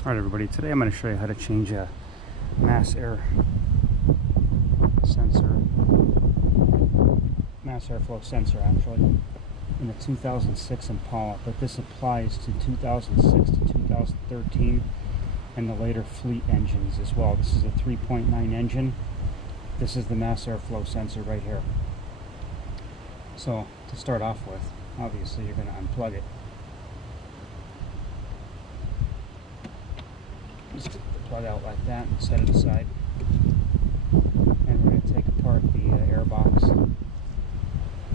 Alright everybody, today I'm going to show you how to change a mass airflow sensor actually, in a 2006 Impala, but this applies to 2006 to 2013 and the later fleet engines as well. This is a 3.9 engine. This is the mass airflow sensor right here. So to start off with, obviously you're going to unplug it. Just take the plug out like that and set it aside. And we're going to take apart the air box and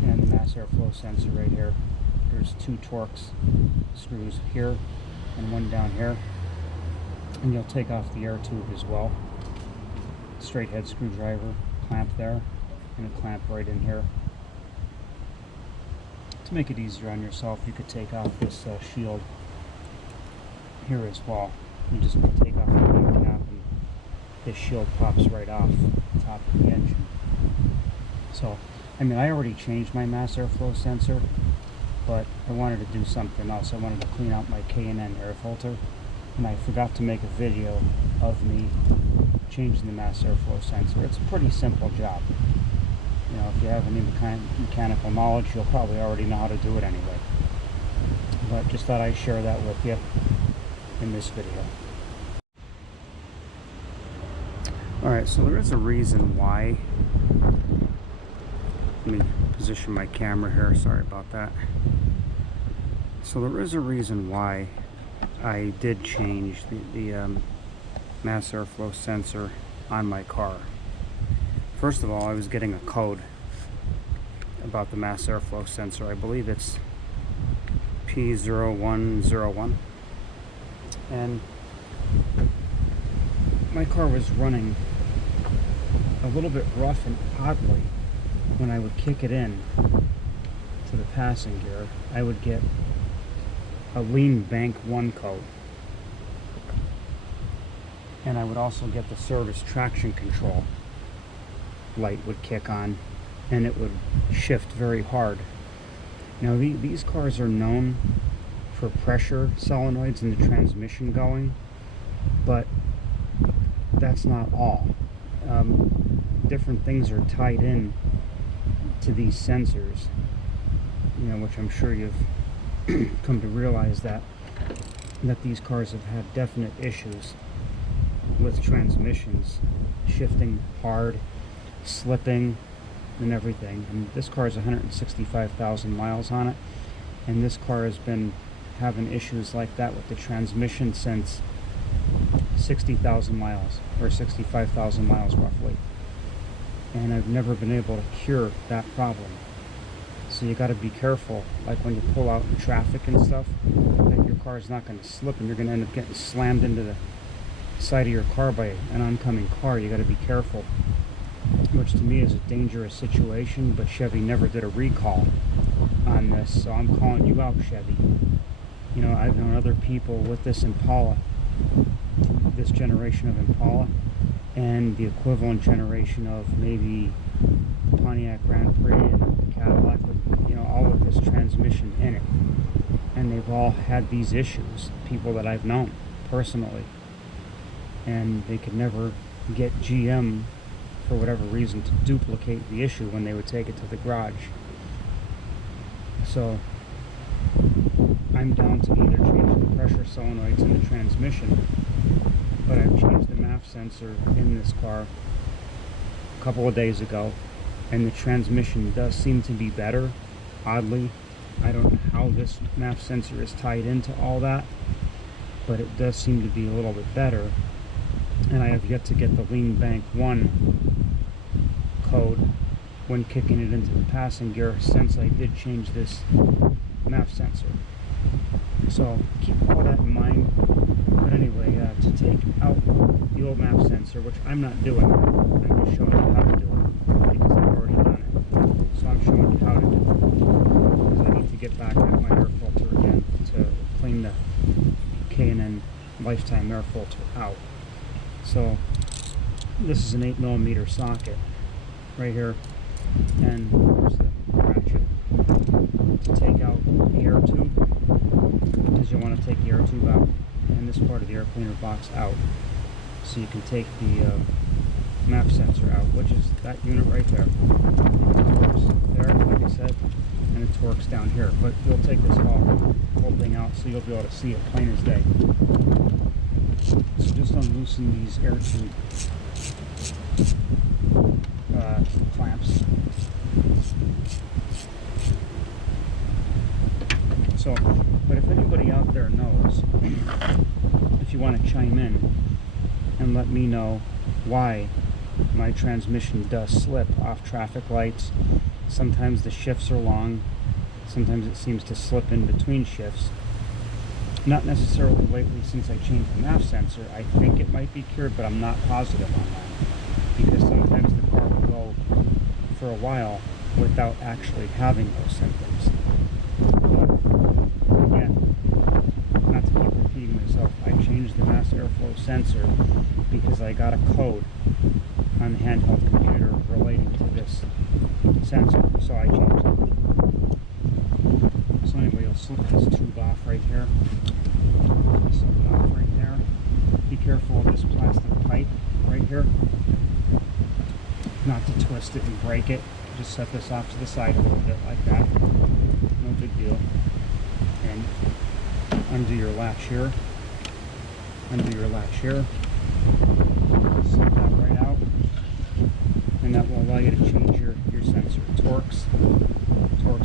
the mass airflow sensor right here. There's two Torx screws here and one down here. And you'll take off the air tube as well. Straight head screwdriver, clamp there, and a clamp right in here. To make it easier on yourself, you could take off this shield here as well. You just take off the wing cap and this shield pops right off the top of the engine. So, I mean, I already changed my mass airflow sensor, but I wanted to do something else. I wanted to clean out my K&N air filter, and I forgot to make a video of me changing the mass airflow sensor. It's a pretty simple job. You know, if you have any mechanical knowledge, you'll probably already know how to do it anyway. But just thought I'd share that with you in this video. Alright, so there is a reason why. Let me position my camera here, sorry about that. So there is a reason why I did change the mass airflow sensor on my car. First of all, I was getting a code about the mass airflow sensor. I believe it's P0101. And my car was running a little bit rough and oddly. When I would kick it in to the passing gear, I would get a lean bank 1 code, and I would also get the service traction control light would kick on, and it would shift very hard. Now these cars are known for pressure solenoids in the transmission going, but that's not all. Different things are tied in to these sensors, you know, which I'm sure you've come to realize that these cars have had definite issues with transmissions shifting hard, slipping, and everything. And this car has 165,000 miles on it, and this car has been having issues like that with the transmission since 60,000 miles, or 65,000 miles roughly. And I've never been able to cure that problem. So you got to be careful, like when you pull out in traffic and stuff, that your car is not going to slip and you're going to end up getting slammed into the side of your car by an oncoming car. You got to be careful, which to me is a dangerous situation, but Chevy never did a recall on this, so I'm calling you out, Chevy. You know, I've known other people with this Impala, this generation of Impala, and the equivalent generation of maybe Pontiac Grand Prix and Cadillac with, you know, all of this transmission in it. And they've all had these issues, people that I've known personally. And they could never get GM, for whatever reason, to duplicate the issue when they would take it to the garage. So I'm down to either change the pressure solenoids in the transmission, but I've changed the MAF sensor in this car a couple of days ago, and the transmission does seem to be better, oddly. I don't know how this MAF sensor is tied into all that, but it does seem to be a little bit better. And I have yet to get the lean bank 1 code when kicking it into the passing gear since I did change this MAF sensor. So keep all that in mind. But anyway, to take out the old MAF sensor, which I'm not doing, I'm just showing you how to do it, because I've already done it. So I'm showing you how to do it, because I need to get back at my air filter again to clean the K&N lifetime air filter out. So this is an 8mm socket right here, and here's the ratchet to take out the air tube, because you want to take the air tube out, and and this part of the air cleaner box out. So you can take the MAP sensor out, which is that unit right there. It works there, like I said, and it torques down here. But we'll take this whole thing out so you'll be able to see it plain as day. So just unloosen these air tube clamps. So, but if anybody out there knows, if you want to chime in and let me know why my transmission does slip off traffic lights. Sometimes the shifts are long, sometimes it seems to slip in between shifts. Not necessarily lately since I changed the MAP sensor. I think it might be cured, but I'm not positive on that, because sometimes the car will go for a while without actually having those symptoms. But again, not to keep repeating myself, I changed the mass airflow sensor because I got a code on the handheld computer relating to this sensor, so I changed it. So anyway, you'll slip this tube off right here. Slip it off right there. Be careful of this plastic pipe right here. Not to twist it and break it. Just set this off to the side a little bit like that. No big deal. And undo your latch here. Undo your latch here. Slip that right out. And that will allow you to change your sensor. Torques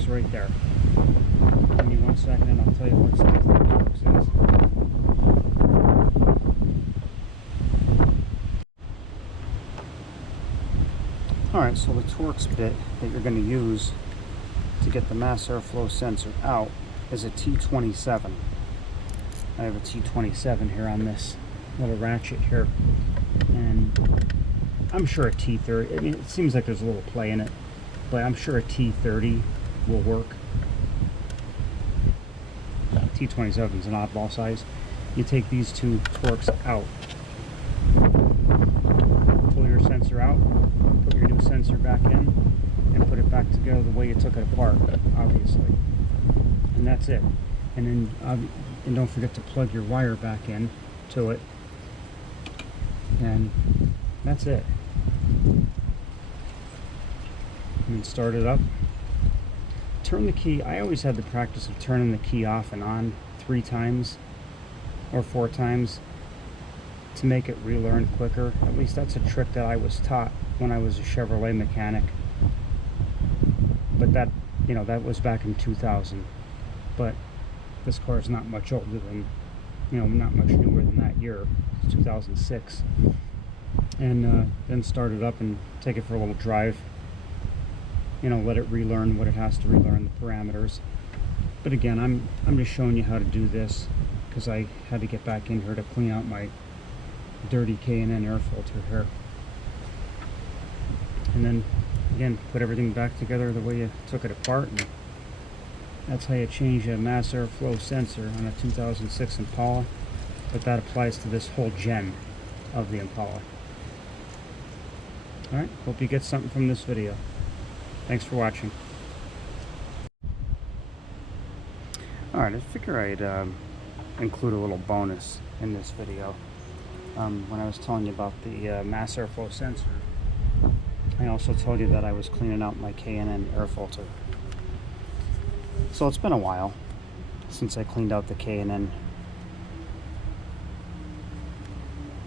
right there. Give me 1 second and I'll tell you what size the Torx is. Alright, so the Torx bit that you're going to use to get the mass airflow sensor out is a T27. I have a T27 here on this little ratchet here, and I'm sure a T30, I mean, it seems like there's a little play in it, but I'm sure a T30 will work. T27 is an oddball size. You take these two Torx out, pull your sensor out, put your new sensor back in, and put it back together the way you took it apart, obviously. And that's it. And then and don't forget to plug your wire back in to it. And that's it. And then start it up. Turn the key. I always had the practice of turning the key off and on 3 times or 4 times to make it relearn quicker. At least that's a trick that I was taught when I was a Chevrolet mechanic. But that, you know, that was back in 2000. But this car is not much older than, you know, not much newer than that year. It's 2006. And then start it up and take it for a little drive. You know, let it relearn what it has to relearn, the parameters. But again, I'm just showing you how to do this because I had to get back in here to clean out my dirty K&N air filter here. And then again, put everything back together the way you took it apart, and that's how you change a mass airflow sensor on a 2006 Impala. But that applies to this whole gen of the Impala. Alright, hope you get something from this video. Thanks for watching. Alright, I figure I'd include a little bonus in this video. When I was telling you about the mass airflow sensor, I also told you that I was cleaning out my K&N air filter. So it's been a while since I cleaned out the K&N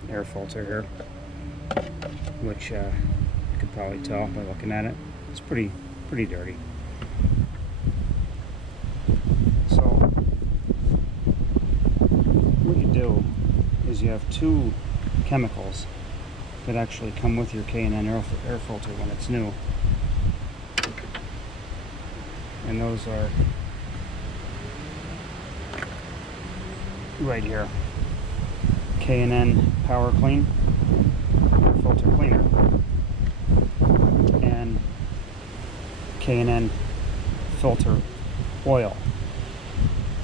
air filter here, which you could probably tell by looking at it. It's pretty dirty. So what you do is you have 2 chemicals that actually come with your K&N air filter when it's new, and those are right here. K&N Power Clean air filter cleaner, and K&N filter oil,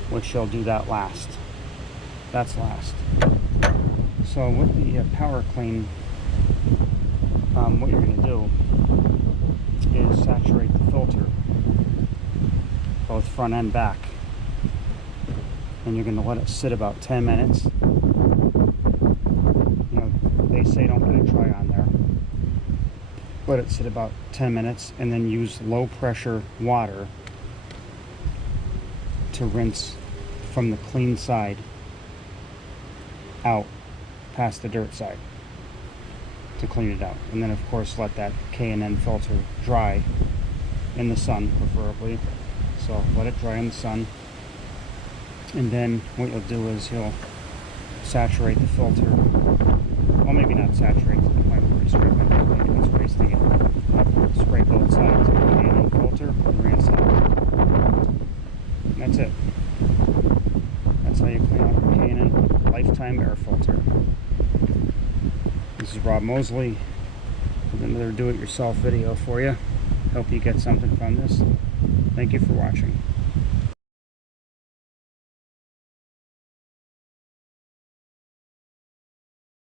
which you'll do that last. That's last. So with the Power Clean, what you're going to do is saturate the filter, both front and back, and you're going to let it sit about 10 minutes. You know, they say don't let it dry on there. Let it sit about 10 minutes and then use low pressure water to rinse from the clean side out past the dirt side to clean it out. And then of course let that K&N filter dry in the sun preferably. So let it dry in the sun, and then what you'll do is you'll saturate the filter. Well, maybe not saturate to the point where you spray it, maybe it's wasting it. Spray both sides of the K&N filter and reassemble. And that's it. That's how you clean out your K&N lifetime air filter. This is Rob Mosley with another do-it-yourself video for you. Hope you get something from this. Thank you for watching.